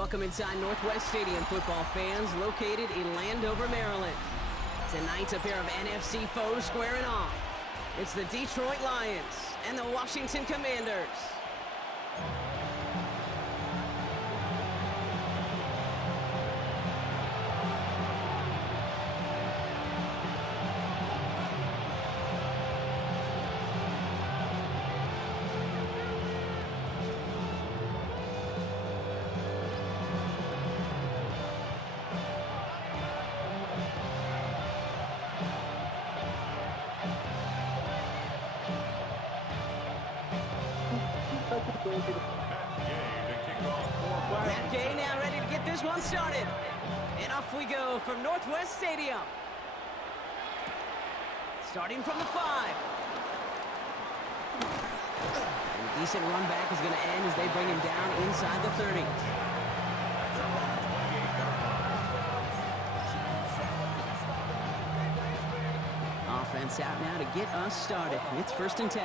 Welcome inside Northwest Stadium, football fans, located in Landover, Maryland. Tonight's a pair of NFC foes squaring off. It's the Detroit Lions and the Washington Commanders. Matt Gay now ready to get this one started. And off we go from Northwest Stadium. Starting from the 5. And a decent run back is going to end as they bring him down inside the 30. Offense out now to get us started. It's 1st and 10.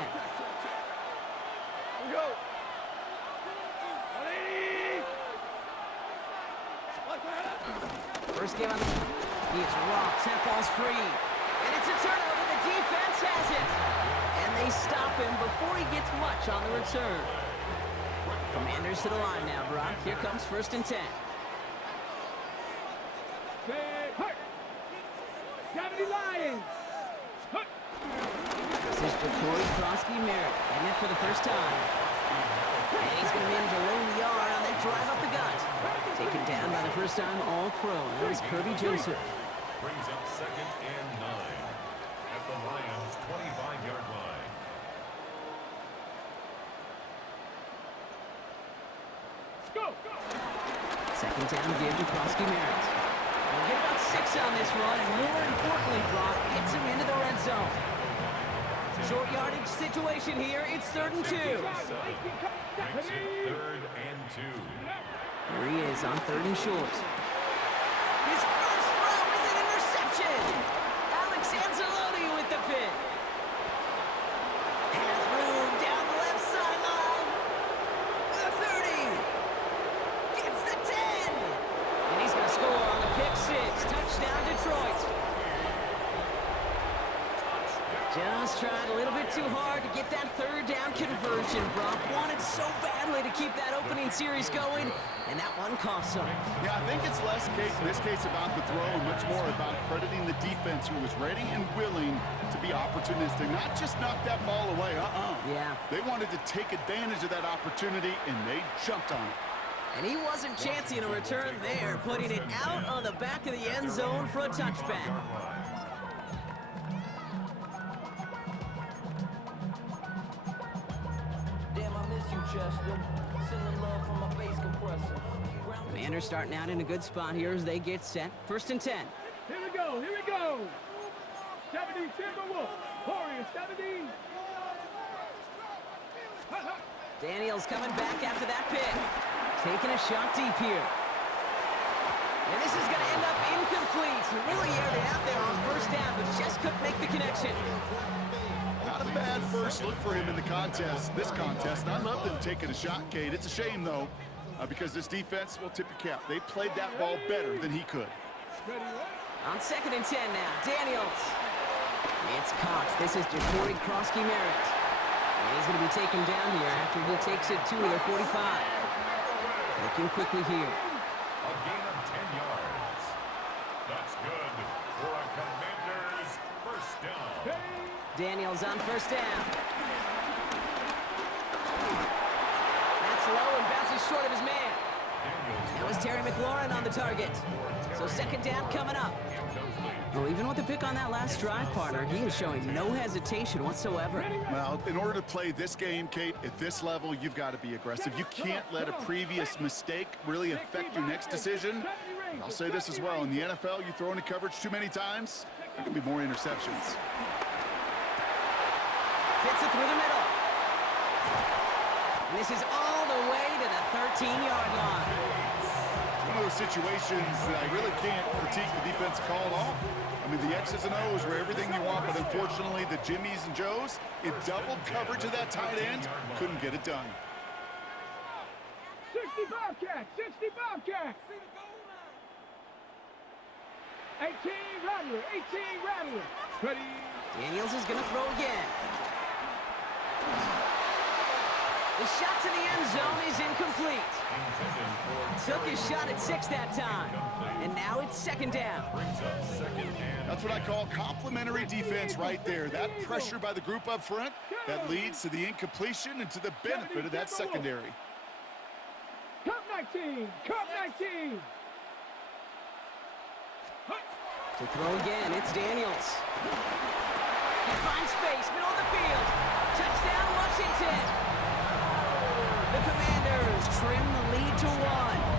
First give on the... He is rocked. That ball's free. And it's a turnover. The defense has it. And they stop him before he gets much on the return. Commanders to the line now, Brock. Here comes 1st and 10. Lions. This is Jacory Krosky-Merritt, heading it for the first time. And he's going to manage a low yard on that drive up the gut. Taken down by the first-time All-Pro. That was Kirby Joseph. Brings up 2nd and 9 at the Lions' 25-yard line. Go. 2nd down give to Krosky-Merritt. We'll get about 6 on this run, and more importantly, Brock gets him into the red zone. Short yardage situation here. It's 3rd and 2. Makes it 3rd and 2. Here he is on 3rd and short. His first throw is an interception. Alex Anzalone with the pick. Has room down the left sideline. The 30. Gets the 10. And he's going to score on the pick 6. Touchdown, Detroit. Just tried a little bit too hard to get that 3rd down conversion. Brock wanted so badly to keep that opening series going, and that one cost him. Yeah, I think it's less in this case about the throw and much more about crediting the defense who was ready and willing to be opportunistic, not just knock that ball away. Yeah. They wanted to take advantage of that opportunity, and they jumped on it. And he wasn't chancing a return there, putting it out on the back of the end zone for a touchback. Commanders starting out in a good spot here as they get set. 1st and 10. Here we go. 70 Timberwolves. Warriors 70. Daniels coming back after that pick. Taking a shot deep here. And this is going to end up incomplete. He really aired it out there on 1st down, but just couldn't make the connection. Not a bad first look for him in the contest, this contest. I love them taking a shot, Kate. It's a shame, though, because this defense will tip your cap. They played that ball better than he could. On 2nd and 10 now, Daniels. It's Cox. This is Jacory Krosky-Merritt. And he's going to be taken down here after he takes it to the 45. Looking quickly here. A gain of 10 yards. That's good for a Commanders' 1st down. Daniels on 1st down. That's low and bounces short of his man. That was Terry McLaurin on the target. So 2nd down coming up. Well, even with the pick on that last drive, partner, he is showing no hesitation whatsoever. Well, in order to play this game, Kate, at this level, you've got to be aggressive. You can't let a previous mistake really affect your next decision. And I'll say this as well. In the NFL, you throw into coverage too many times, there can be more interceptions. Fits it through the middle. And this is all the way to the 13-yard line. It's one of those situations that I really can't critique the defensive call at all. I mean, the X's and O's were everything you want, but unfortunately, the Jimmies and Joes, in double coverage of that tight end, couldn't get it done. 60 Bobcats! 60 Bobcats! 18 Rattler. 18 Rattler. Ready. Daniels is going to throw again. The shot to the end zone is incomplete. Took his shot at 6 that time. And now it's second down. That's what I call complimentary defense right there. That pressure by the group up front that leads to the incompletion and to the benefit of that secondary. Cup 19. Cup 19. To throw again, it's Daniels. He finds space, middle of the field. Touchdown, Washington. The Commanders trim the lead to 1.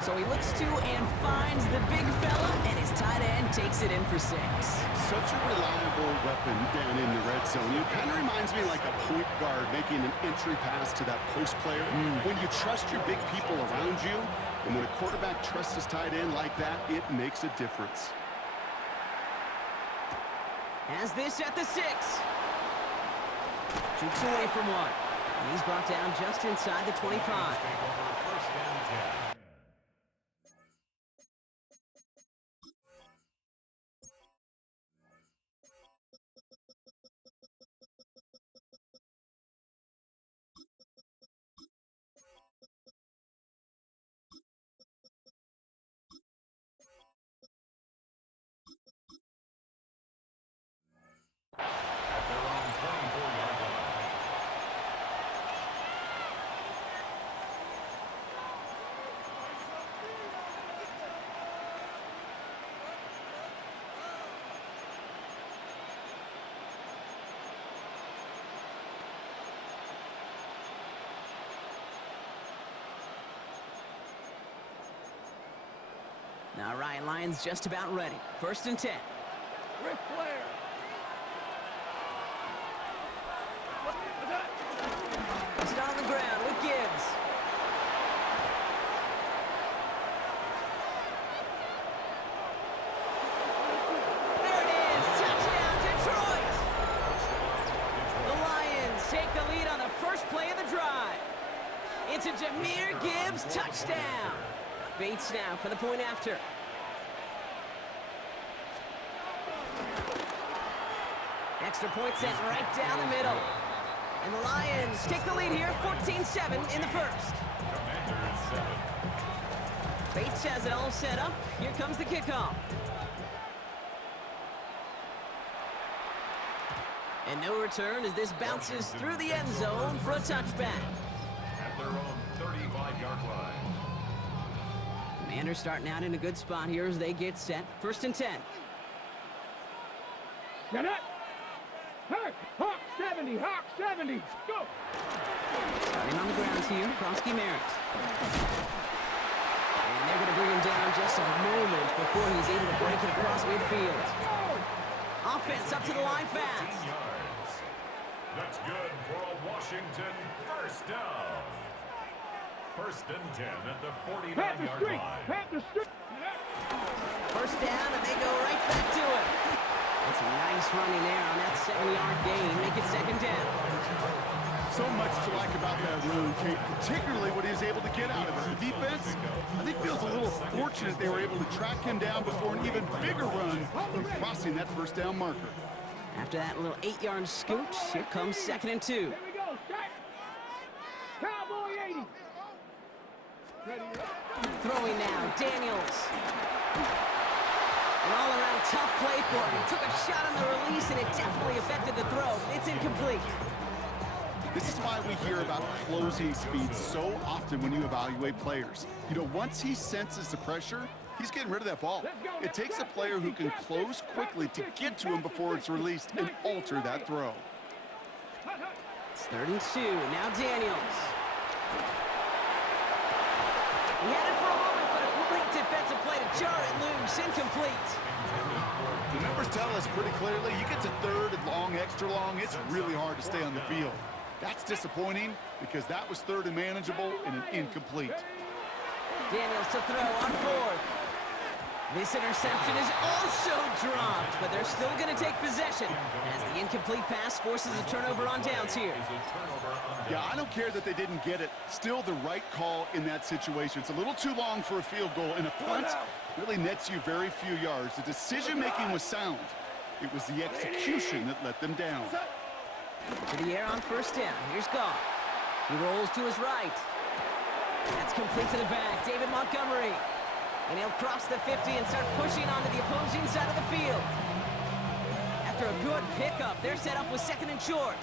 So he looks to and finds the big fella, and his tight end takes it in for 6. Such a reliable weapon down in the red zone. It kind of reminds me like a point guard making an entry pass to that post player. When you trust your big people around you, and when a quarterback trusts his tight end like that, it makes a difference. Has this at the 6. Jukes away from 1. And he's brought down just inside the 25. Now Ryan Lyons just about ready. 1st and 10. Rick Flair. Puts it on the ground with Gibbs. There it is. Touchdown, Detroit. The Lions take the lead on the first play of the drive. It's a Jahmyr Gibbs touchdown. Bates now for the point after. Extra point sent right down the middle. And the Lions take the lead here, 14-7 in the first. Bates has it all set up. Here comes the kickoff. And no return as this bounces through the end zone for a touchback. At their own 35-yard line. Commanders starting out in a good spot here as they get set. 1st and 10. Get it. Hawk 70. Hawk 70. Go. Starting on the ground here, Krosky Merritt. And they're going to bring him down just a moment before he's able to break it across midfield. Offense up to the line fast. 15 yards. That's good for a Washington first down. 1st and 10 at the 49-yard line. Panther streak. First down, and they go right back to it. That's a nice running there on that 7-yard gain. Make it 2nd down. So much to like about that run, Kate, particularly what he was able to get out of it. The defense, I think, feels a little fortunate they were able to track him down before an even bigger run when crossing that first down marker. After that little 8-yard scoot, here comes 2nd and 2. Here we go. Strike. Cowboy 80. Ready. Throwing now, Daniels. An all-around tough play for him. He took a shot on the release, and it definitely affected the throw. It's incomplete. This is why we hear about closing speed so often when you evaluate players. You know, once he senses the pressure, he's getting rid of that ball. It takes a player who can close quickly to get to him before it's released and alter that throw. It's 3rd and 2. Now Daniels. He had it for a moment, but a great defensive play to jar it loose. Incomplete. The numbers tell us pretty clearly, you get to 3rd and long, extra long, it's really hard to stay on the field. That's disappointing because that was 3rd and manageable and an incomplete. Daniels to throw on 4th. This interception is also dropped, but they're still going to take possession as the incomplete pass forces a turnover on downs here. Yeah, I don't care that they didn't get it. Still the right call in that situation. It's a little too long for a field goal, and a punt really nets you very few yards. The decision-making was sound. It was the execution that let them down. To the air on first down. Here's Goff. He rolls to his right. That's complete to the back. David Montgomery. And he'll cross the 50 and start pushing onto the opposing side of the field. After a good pickup, they're set up with second and short.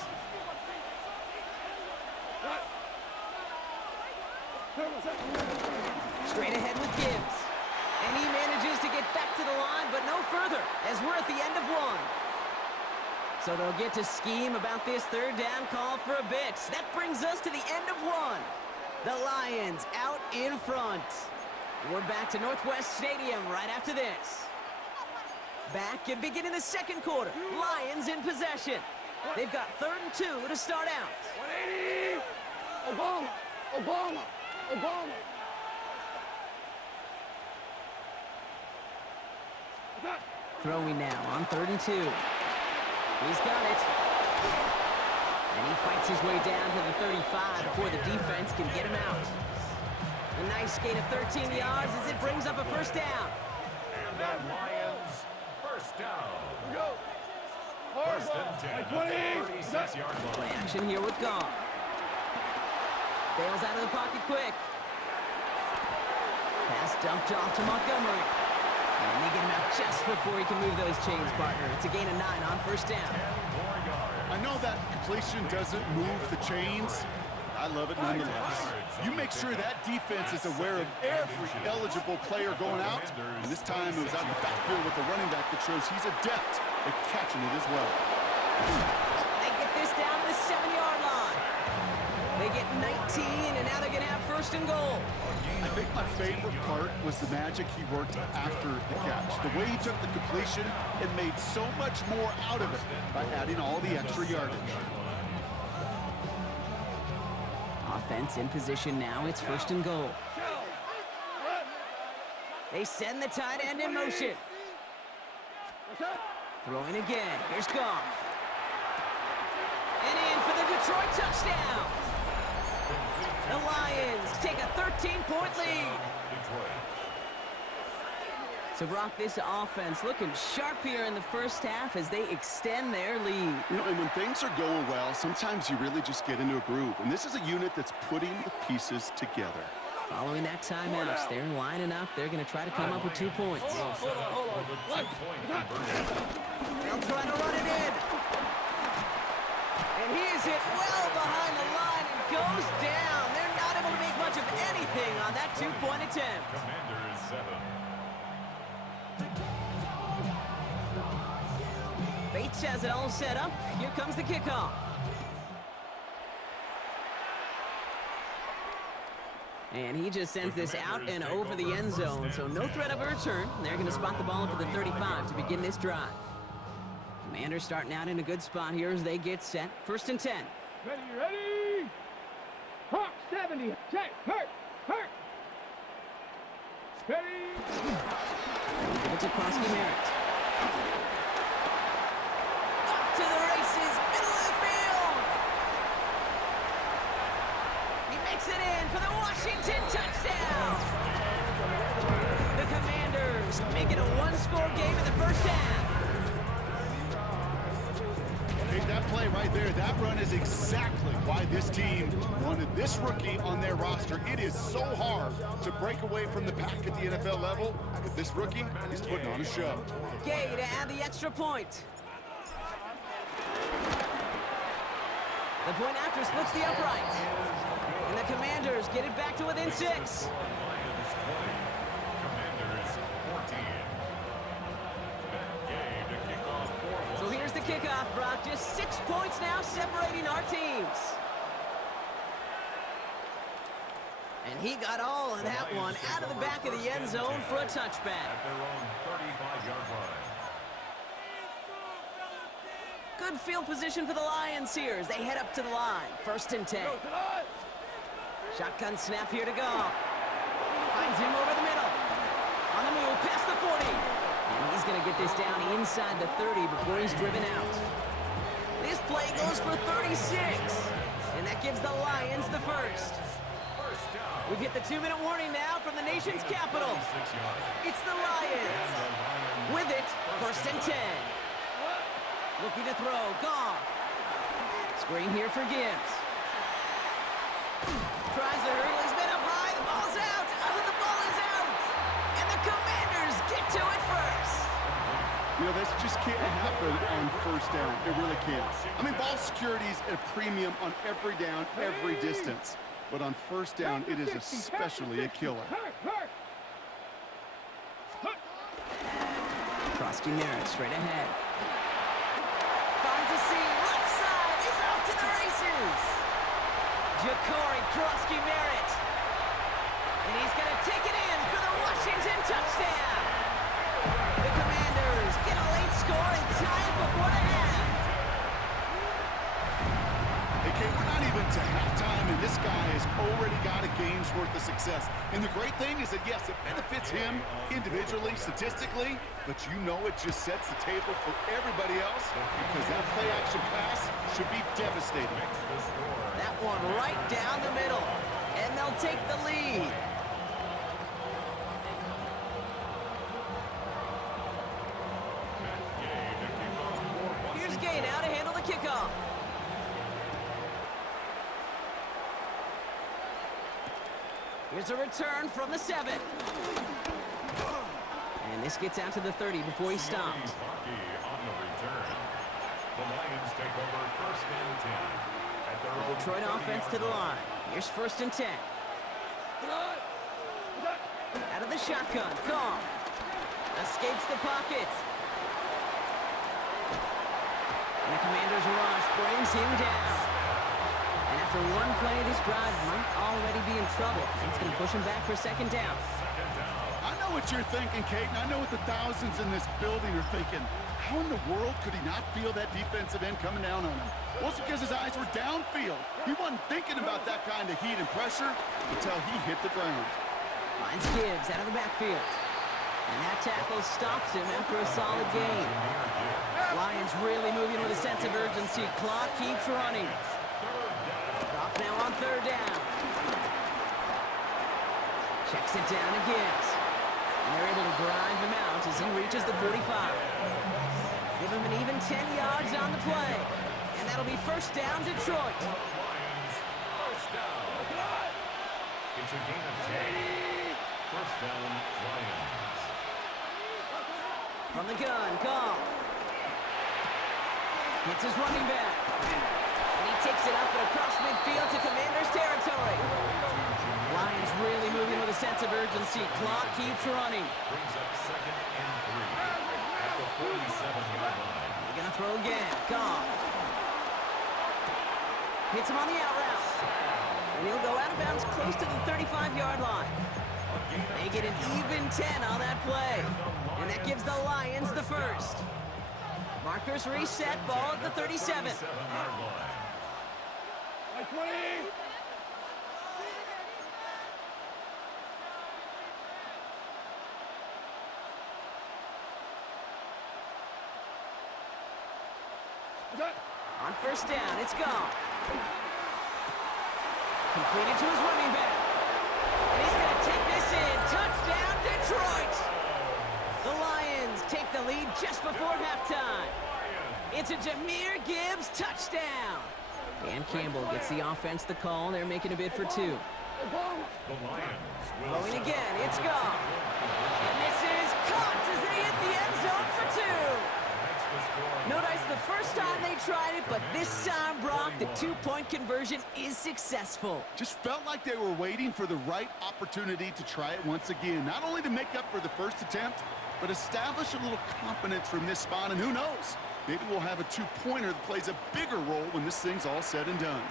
Straight ahead with Gibbs. And he manages to get back to the line, but no further, as we're at the end of one. So they'll get to scheme about this third down call for a bit. That brings us to the end of one. The Lions out in front. We're back to Northwest Stadium right after this. Back and beginning the second quarter. Lions in possession. They've got 3rd and 2 to start out. 180! Obama! Obama! Obama! Throwing now on 3rd and 2. He's got it. And he fights his way down to the 35 before the defense can get him out. A nice gain of 13 yards as it brings up a first down. And the Lions first down. Go! First and 10 at the 36-yard Play line. action here with Goff. Bails out of the pocket quick. Pass dumped off to Montgomery. And they get him out just before he can move those chains, partner. It's a gain of 9 on first down. 10 more yards. I know that completion doesn't move the chains. I love it nonetheless. You make sure that defense is aware of every eligible player going out. And this time it was out in the backfield with the running back that shows he's adept at catching it as well. They get this down to the 7-yard line. They get 19, and now they're going to have first and goal. I think my favorite part was the magic he worked after the catch. The way he took the completion and made so much more out of it by adding all the extra yardage. Offense in position now. It's first and goal. They send the tight end in motion. Throwing again. Here's Goff. And in for the Detroit touchdown. The Lions take a 13-point lead. So, Brock, this offense looking sharp here in the first half as they extend their lead. You know, and when things are going well, sometimes you really just get into a groove. And this is a unit that's putting the pieces together. Following that timeout, they're lining up. They're going to try to come up with 2 points. Hold on. They'll try to run it in. And he is hit well behind the line and goes down. They're not able to make much of anything on that 2-point attempt. Commanders 7. Bates has it all set up. Here comes the kickoff. And he just sends this out and over the end zone, so no threat of a return. They're going to spot the ball up at the 35 to begin this drive. Commanders starting out in a good spot here as they get set. First and 10. Ready? Hawk 70. Check. Hurt. Ready? Give it to Krosky Merritt. Up to the races, middle of the field. He makes it in for the Washington touchdown. The Commanders make it a 1-score game in the first half. Take that play right there. That run is exactly why this team wanted this rookie on their roster. It is so hard to break away from the pack at the NFL level. But this rookie is putting on a show. Gay to add the extra point. The point after splits the upright. And the Commanders get it back to within 6. Lions 20. Commanders 14. Gay to kick off for So here's the kickoff, Brock. Just 6 points now separating our teams. And he got all of that one out of the back of the end zone for a touchback. at their own 35-yard line. Good field position for the Lions here as they head up to the line. First and 10. Shotgun snap here to Goff. Finds him over the middle. On the move, past the 40. And he's going to get this down inside the 30 before he's driven out. This play goes for 36. And that gives the Lions the first. We've hit the 2-minute warning now from the nation's capital. It's the Lions. With it, 1st and 10. Looking to throw, Goff. Screen here for Gibbs. Tries to hurdle, he's been up high, the ball's out. The ball is out. And the Commanders get to it first. You know, this just can't happen on 1st down. It really can't. I mean, ball security is at a premium on every down, every distance. But on 1st down, it is especially a killer. Krosky Merritt straight ahead. Finds a seam, left side, he's off to the races. Ja'Cory Krosky Merritt. And he's going to take it in for the Washington touchdown. The Commanders get a late score and tie it before the half. Okay, we're not even to halftime, and this guy has already got a game's worth of success. And the great thing is that, yes, it benefits him individually, statistically, but you know it just sets the table for everybody else because that play-action pass should be devastating. That one right down the middle, and they'll take the lead. Here's Gay now to handle the kickoff. Here's a return from the 7. And this gets out to the 30 before he stopped. On the return. The Lions take over 1st and 10. At their The Detroit offense to the line. Here's 1st and 10. Out of the shotgun, Goff. Escapes the pocket. And the Commanders' rush brings him down. And after one play, this drive might already be in trouble. It's going to push him back for 2nd down. I know what you're thinking, Kate, and I know what the thousands in this building are thinking. How in the world could he not feel that defensive end coming down on him? Well, it's because his eyes were downfield. He wasn't thinking about that kind of heat and pressure until he hit the ground. Finds Gibbs out of the backfield. And that tackle stops him after a solid gain. Lions really moving with a sense of urgency. Clock keeps running. Off now on 3rd down. Checks it down to Gibbs. And they're able to drive him out as he reaches the 45. Give him an even 10 yards on the play. And that'll be 1st down, Detroit. First down. It's a gain of 10. 1st down, Lions. From the gun, Goff. Hits his running back. And he takes it up and across midfield to Commanders territory. Lions really moving with a sense of urgency. Clock keeps running. Brings up 2nd and 3 at the 47-yard line. They're going to throw again. Goff. Hits him on the out route. And he'll go out of bounds close to the 35-yard line. They get an even 10 on that play. And that gives the Lions the first. Markers reset, ball at the 37. 37-yard line. 20. On 1st down, it's Goff. Completed to his running back. And he's going to take this in. Touchdown, Detroit! The Lions take the lead just before halftime. It's a Jahmyr Gibbs touchdown. Dan Campbell gets the offense the call. They're making a bid for 2. The Lions will Throwing again, it's Goff. And this is caught as they hit the end zone for 2. Notice the first time they tried it, but this time, Brock, the 2-point conversion is successful. Just felt like they were waiting for the right opportunity to try it once again. Not only to make up for the first attempt, but establish a little confidence from this spot. And who knows, maybe we'll have a 2-pointer that plays a bigger role when this thing's all said and done.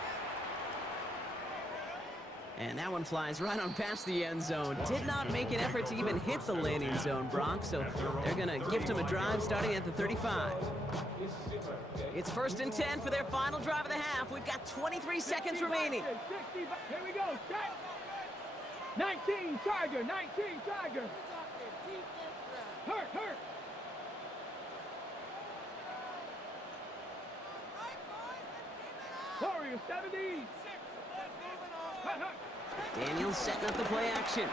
And that one flies right on past the end zone. Did not make an effort to even hit the landing zone, Brock, so they're going to gift him a drive starting at the 35. It's 1st and 10 for their final drive of the half. We've got 23 seconds remaining. 60, here we go. Set. 19, Tiger. 19, Tiger. Hurt, hurt. Warriors 70. Hurt, hurt. Daniels setting up the play action.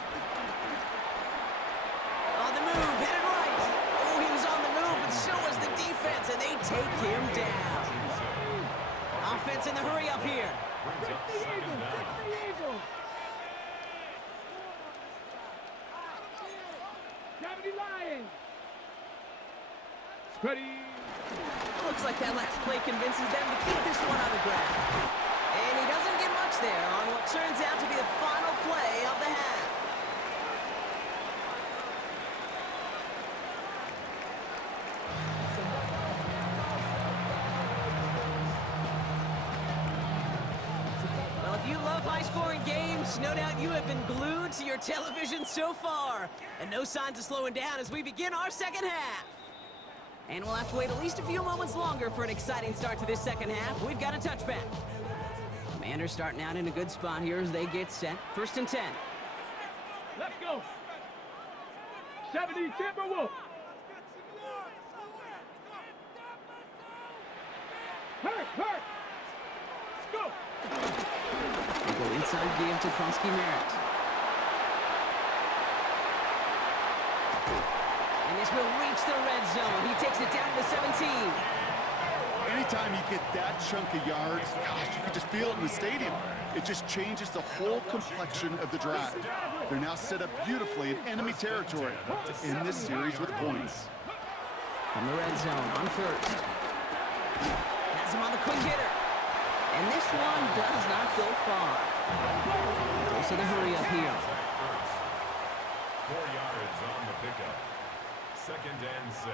On the move, hit it right. Oh, he was on the move, but so was the defense, and they take him down. Offense in the hurry up here. Brings up second down. Gravity Lions. Ready. Looks like that last play convinces them to keep this one on the ground. And he doesn't get much there on what turns out to be the final play of the half. Well, if you love high-scoring games, no doubt you have been glued to your television so far. And no signs of slowing down as we begin our second half. And we'll have to wait at least a few moments longer for an exciting start to this second half. We've got a touchback. Commanders starting out in a good spot here as they get set. 1st and 10. Let's go. 70 Timberwolves. Hurt, hurt. Let's go. They go inside give to Kronsky Merritt. And this will reach the red zone. He takes it down to the 17. Anytime you get that chunk of yards, gosh, you can just feel it in the stadium. It just changes the whole complexion of the drive. They're now set up beautifully in enemy territory to end this series with points. From the red zone on 1st. Has him on the quick hitter. And this one does not go far. Goes to the hurry up here. 4 yards on the pickup. 2nd and 6.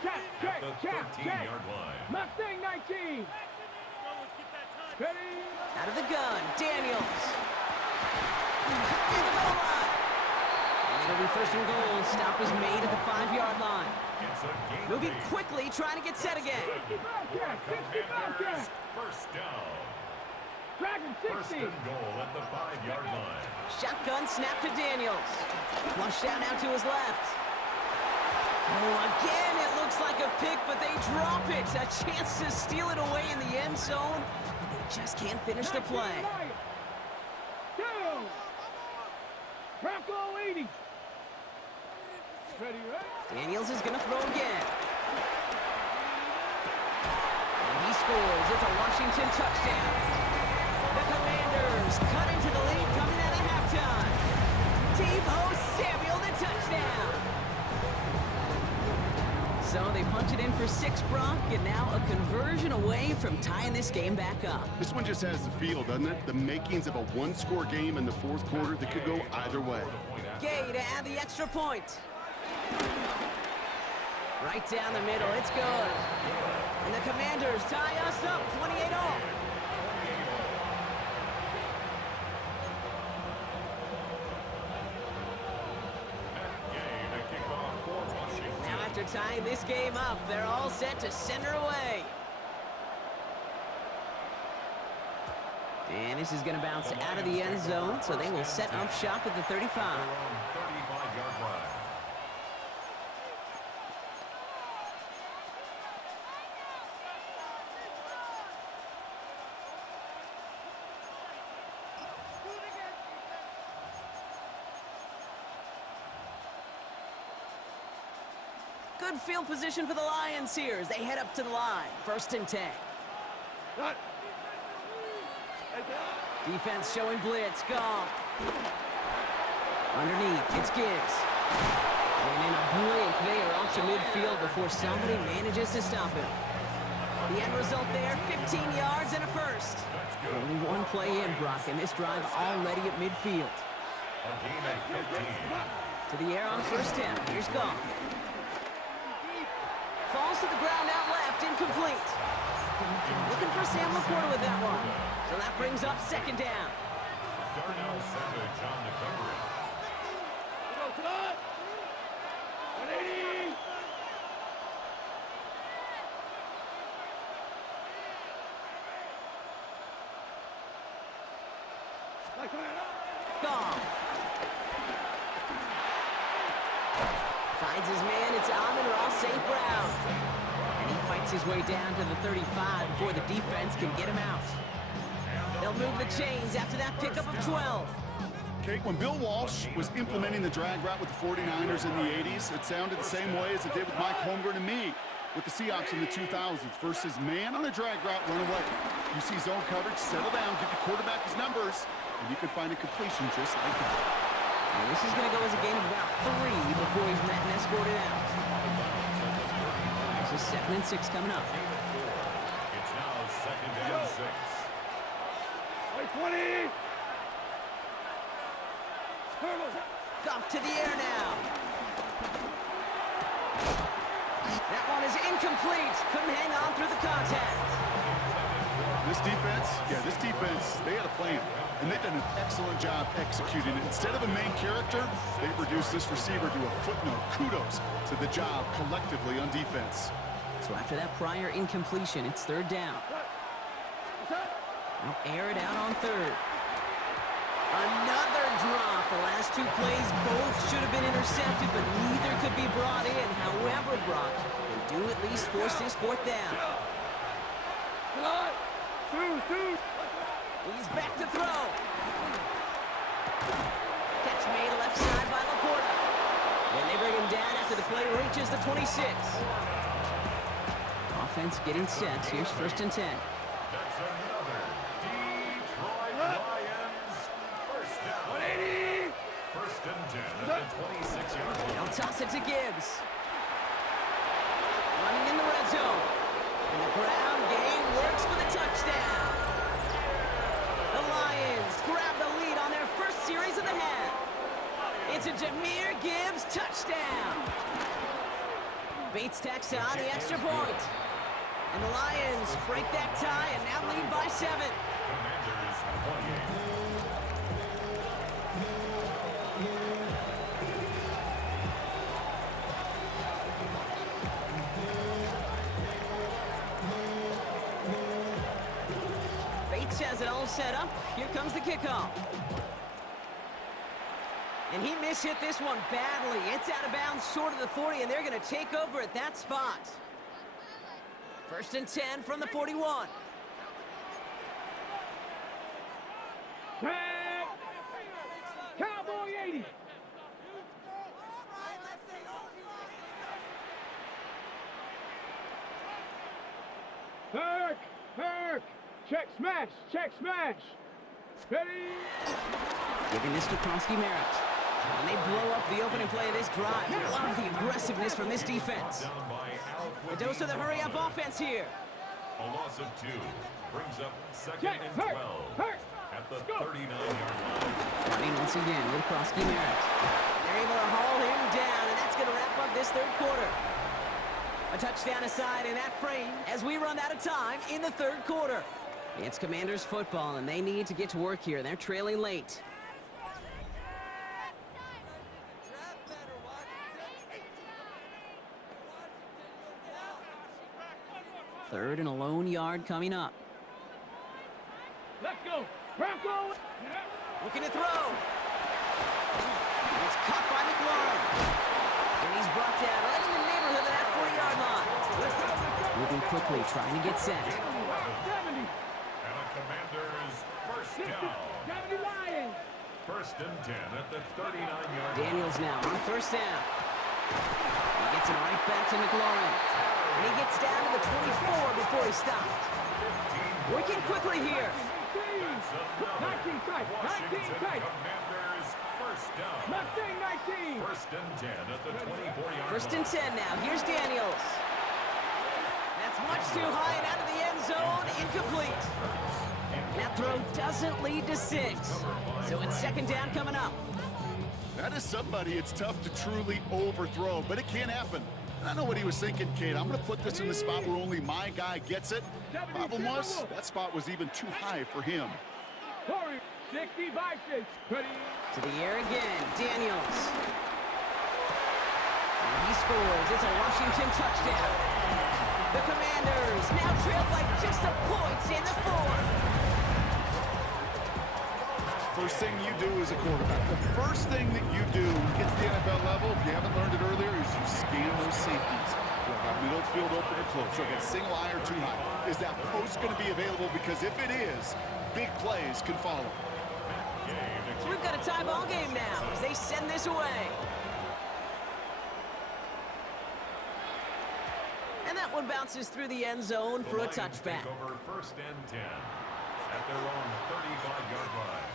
At the 13-yard line. Mustang 19. Ready. Out of the gun, Daniels. Cut in the goal line. And it'll be 1st and goal. Stop is made at the 5-yard line. It's a game Moving lead. quickly, trying to get set again. 65 First down. Dragon 1st 60. and goal at the 5-yard line. Shotgun snap to Daniels. Flushed out now to his left. Oh, again, it looks like a pick, but they drop it. A chance to steal it away in the end zone, but they just can't finish the play. Down. Bronco 80. Ready, right? Daniels is going to throw again. And he scores. It's a Washington touchdown. The Commanders cut into the lead coming out of halftime. Tebow Samuel, the touchdown. So they punch it in for 6, Brock, and now a conversion away from tying this game back up. This one just has the feel, doesn't it? The makings of a one-score game in the 4th quarter that could go either way. Gay to add the extra point. Right down the middle, it's good. And the Commanders tie us up, 28-all. Now after tying this game up, they're all set to send her away. And this is going to bounce out of the end zone, so they will set up shop at the 35. 35-yard line. Good field position for the Lions here as they head up to the line. 1st and 10. Defense showing blitz. Goff. Underneath, it's Gibbs. And in a blink, they are off to midfield before somebody manages to stop him. The end result there, 15 yards and a 1st. Only one play in, Brock, and this drive already at midfield. A game at 15. To the air on 1st down. Here's Goff. Falls to the ground out left, incomplete. Looking for Sam LaPorta with that one. So that brings up 2nd down. Darnell Savage on the coverage. Come on. 180. Goff. Finds his man, it's Amon-Ra St. Brown. And he fights his way down to the 35 before the defense can get him out. They'll move the chains after that pickup of 12. Kate, when Bill Walsh was implementing the drag route with the 49ers in the 80s, it sounded the same way as it did with Mike Holmgren and me with the Seahawks in the 2000s versus man on a drag route, run away. You see zone coverage, settle down, give the quarterback his numbers, and you can find a completion just like that. And this is going to go as a game of about 3 before he's met and escorted out. This is 2nd and 6 coming up. It's now 2nd and 6. 20! Off to the air now. That one is incomplete. Couldn't hang on through the contact. This defense, they had a plan, and they've done an excellent job executing it. Instead of a main character, they've reduced this receiver to a footnote. Kudos to the job collectively on defense. So after that prior incompletion, it's 3rd down. They'll air it out on 3rd. Another drop. The last 2 plays both should have been intercepted, but neither could be brought in. However, Brock, they do at least force this 4th down. He's back to throw. Catch made left side by Laporta. And they bring him down after the play reaches the 26. Offense getting set. Here's 1st and 10. That's another Detroit Lions first down. 180! 1st and 10 at the 26-yard line. They'll toss it to Gibbs. Running in the red zone. And the ground game works for the touchdown. The Lions grab the lead on their first series of the half. It's a Jahmyr Gibbs touchdown. Bates tacks on the extra point. And the Lions break that tie and now lead by 7. Commanders 28. Bates has it all set up. Here comes the kickoff. And he mishit this one badly. It's out of bounds short of the 40, and they're going to take over at that spot. 1st and 10 from the 41. Tag! Cowboy 80! Herc! Check smash! Check smash! Ready? Giving this to Kronsky-Merritt. And they blow up the opening play of this drive. Love the aggressiveness from this defense. Down by A dose of the hurry-up offense here. a loss of 2 brings up 2nd Check! and Herc! 12 Herc! at the Go! 39-yard line. Running once again with Kronsky-Merritt. They're able to haul him down, and that's going to wrap up this 3rd quarter. A touchdown aside in that frame as we run out of time in the 3rd quarter. It's Commanders football, and they need to get to work here. They're trailing late. Third and a lone yard coming up. Let's go! Bronco! Looking to throw. It's caught by McLaurin. And he's brought down right in the neighborhood of that 40-yard line. Moving quickly, trying to get set. 70! And a Commanders first down. 70 Lions! 1st and 10 at the 39-yard line. Daniels now on 1st down. He gets it right back to McLaurin. And he gets down to the 24 before he stopped. Working quickly here. That's another 19 tight! 19 Washington tight! Commanders first down. Mustang 19! 1st and 10 at the 24-yard line. 1st and 10 now. Here's Daniels. That's much too high and out of the end zone. Incomplete. That throw doesn't lead to 6. So it's 2nd down coming up. That is somebody it's tough to truly overthrow, but it can happen. I know what he was thinking, Kate. I'm going to put this in the spot where only my guy gets it. Problem was, that spot was even too high for him. 65 6. Ready? To the air again, Daniels. And he scores. It's a Washington touchdown. The Commanders now trail by just a point in the 4th. First thing you do as a quarterback, the first thing that you do when you get to the NFL level, if you haven't learned it earlier, is post safeties. Do I got middle field open or close? Do I got a single eye or too high? Is that post going to be available? Because if it is, big plays can follow. So we've got a tie ball game now as they send this away. And that one bounces through the end zone for a touchback. Over 1st and 10 at their own 35-yard line.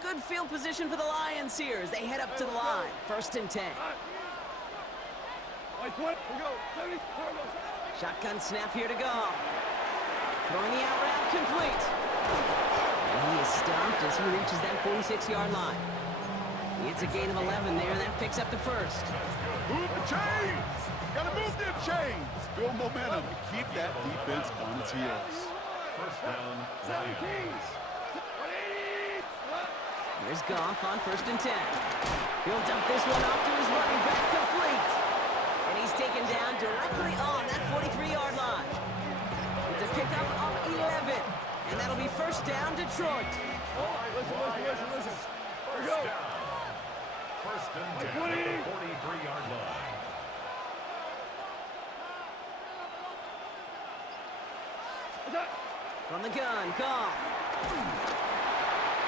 Good field position for the Lions here as they head up to the line. 1st and 10. Shotgun snap here to go. Throwing the out route complete. And he is stopped as he reaches that 46-yard line. It's a gain of 11 there, and that picks up the first. Move the chains! Gotta move them chains! Build momentum and keep that defense on its heels. 1st down, Lions. Here's Goff on 1st and 10. He'll dump this one off to his running back complete. And he's taken down directly on that 43-yard line. It's a pickup of 11. And that'll be 1st down, Detroit. Listen. First down. 1st and 10 at the 43-yard line. From the gun, Goff.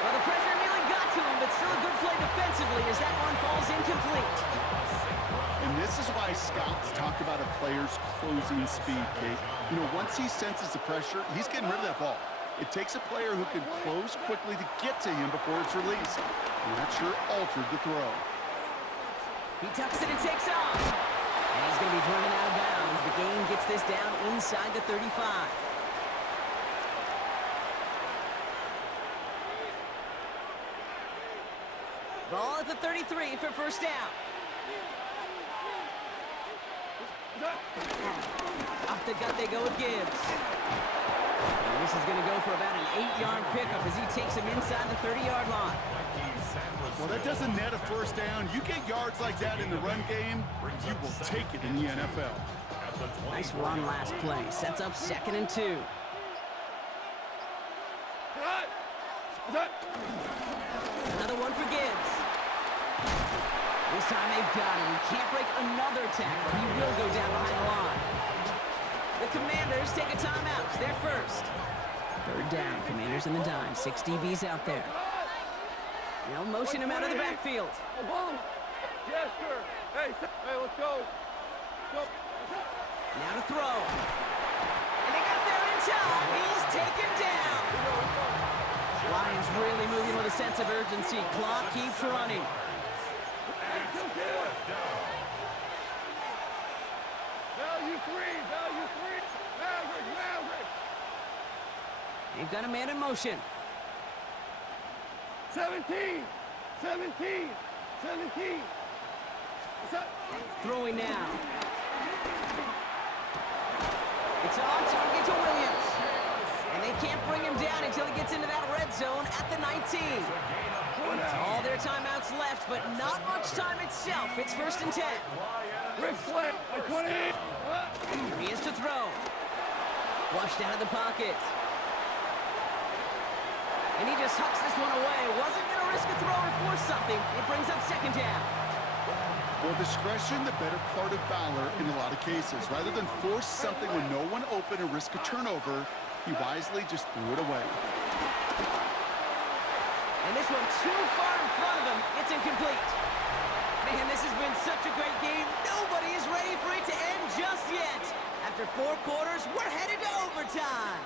Well, the pressure nearly got to him, but still a good play defensively as that one falls incomplete. And this is why scouts talk about a player's closing speed, Kate. You know, once he senses the pressure, he's getting rid of that ball. It takes a player who can close quickly to get to him before it's released. And that sure altered the throw. He tucks it and takes off. And he's going to be driven out of bounds. The gain gets this down inside the 35. Ball at the 33 for 1st down. Off the gut they go with Gibbs. And this is going to go for about an 8-yard pickup as he takes him inside the 30-yard line. Well, that doesn't net a 1st down. You get yards like that in the run game, you will take it in the NFL. Nice run last play. Sets up 2nd and 2. Another one for Gibbs. This time they've got him. He can't break another tackle. He will go down behind the line. The Commanders take a timeout. They're first. 3rd down. Commanders in the dime. 6 DBs out there. They'll motion him out of the backfield. Yes, sir. Hey, let's go. Now to throw. And they got there in time. He's taken down. Lions really moving with a sense of urgency. Clock keeps running. Value three. Maverick. They've got a man in motion. 17. Throwing now. It's on target to Williams. And they can't bring him down until he gets into that red zone at the 19. All their timeouts left, but not much time itself. It's 1st and 10. Rick Flair, 20. Here he is to throw. Flushed out of the pocket. And he just hucks this one away. Wasn't going to risk a throw or force something. It brings up 2nd down. Well, discretion, the better part of valor in a lot of cases. Rather than force something when no one open and risk a turnover, he wisely just threw it away. And this one too far in front of him. It's incomplete. Man, this has been such a great game. Nobody is ready for it to end just yet. After 4 quarters, we're headed to overtime.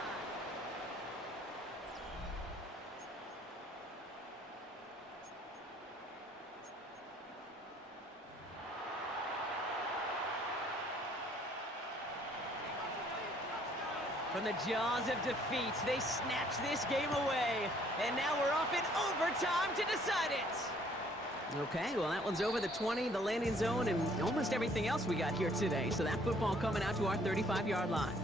From the jaws of defeat, they snatch this game away. And now we're off in overtime to decide it. Okay, well, that one's over the 20, the landing zone, and almost everything else we got here today. So that football coming out to our 35-yard line.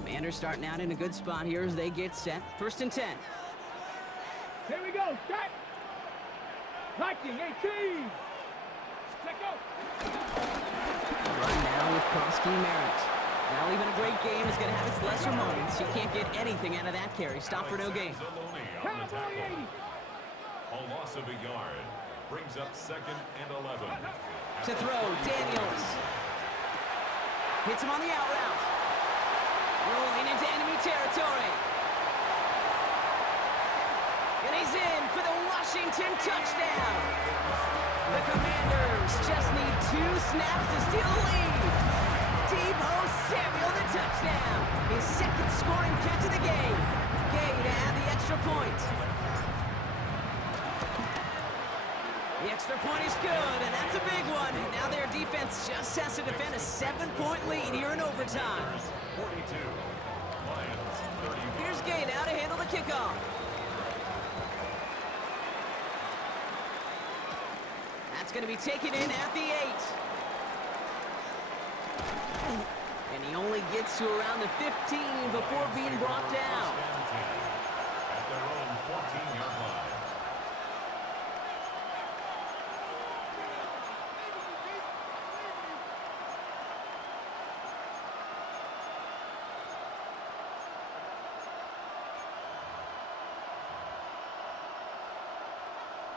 Commanders starting out in a good spot here as they get set. 1st and 10. Here we go. Start. Viking 18. Let go. Run now with Krosky Merritt. Now even a great game is going to have its lesser moments. You can't get anything out of that carry. Stop for no gain. Cowboy 80. A loss of a yard. Brings up 2nd and 11. To throw, Daniels. Hits him on the out route. Rolling into enemy territory. And he's in for the Washington touchdown. The Commanders just need 2 snaps to steal the lead. Deebo Samuel, the touchdown. His 2nd scoring catch of the game. Gay to add the extra point. The extra point is good, and that's a big one. Now their defense just has to defend a 7-point lead here in overtime. 42. Lions 35. Here's Gay now to handle the kickoff. That's going to be taken in at the 8. And he only gets to around the 15 before being brought down. At their own 14-yard line.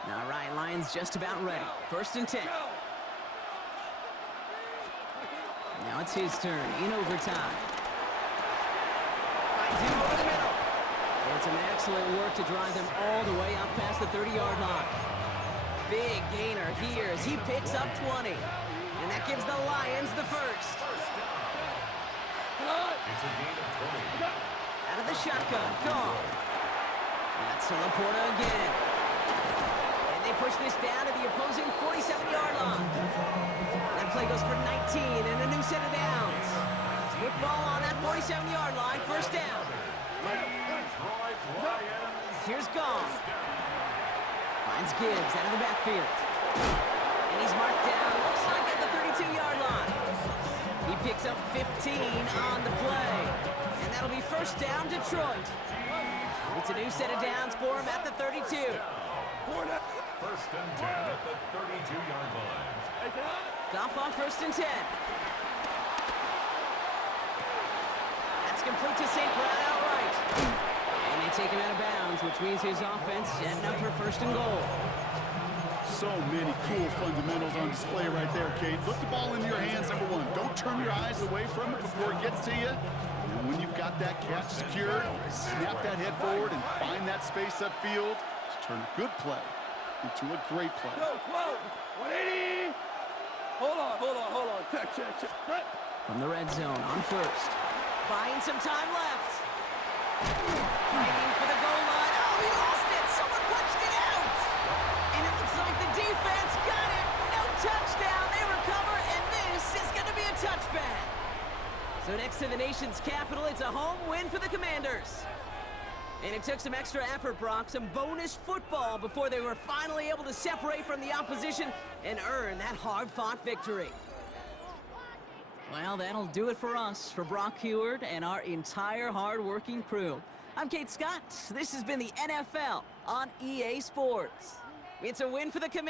All right, Lions just about ready. 1st and 10. Now it's his turn in overtime. Finds him over the middle. And some excellent work to drive them all the way up past the 30-yard line. Big gainer here as he picks up 20. And that gives the Lions the 1st. It's a gain of 20. Out of the shotgun, call. That's to Laporta again. And they push this down to the opposing 47-yard line. That play goes for 19 and a new set of downs. Football on that 47-yard line, 1st down. Here's Gong. Finds Gibbs out of the backfield. And he's marked down, looks like at the 32-yard line. He picks up 15 on the play. And that'll be 1st down, Detroit. It's a new set of downs for him at the 32. 1st and 10 at the 32-yard line. Goff on 1st and 10. That's complete to St. Brown outright. And they take him out of bounds, which means his offense setting up for 1st and goal. So many cool fundamentals on display right there, Kate. Put the ball in your hands, number 1. Don't turn your eyes away from it before it gets to you. And when you've got that catch secured, snap that head forward and find that space upfield to turn a good play into a great play. Whoa, 180. Hold on. Check. From the red zone on 1st. Buying some time left. Fighting for the goal line. Oh, he lost it. Someone punched it out. And it looks like the defense got it. No touchdown. They recover, and this is going to be a touchback. So next to the nation's capital, it's a home win for the Commanders. And it took some extra effort, Brock, some bonus football before they were finally able to separate from the opposition and earn that hard-fought victory. Well, that'll do it for us, for Brock Heward and our entire hard-working crew. I'm Kate Scott. This has been the NFL on EA Sports. It's a win for the Commanders.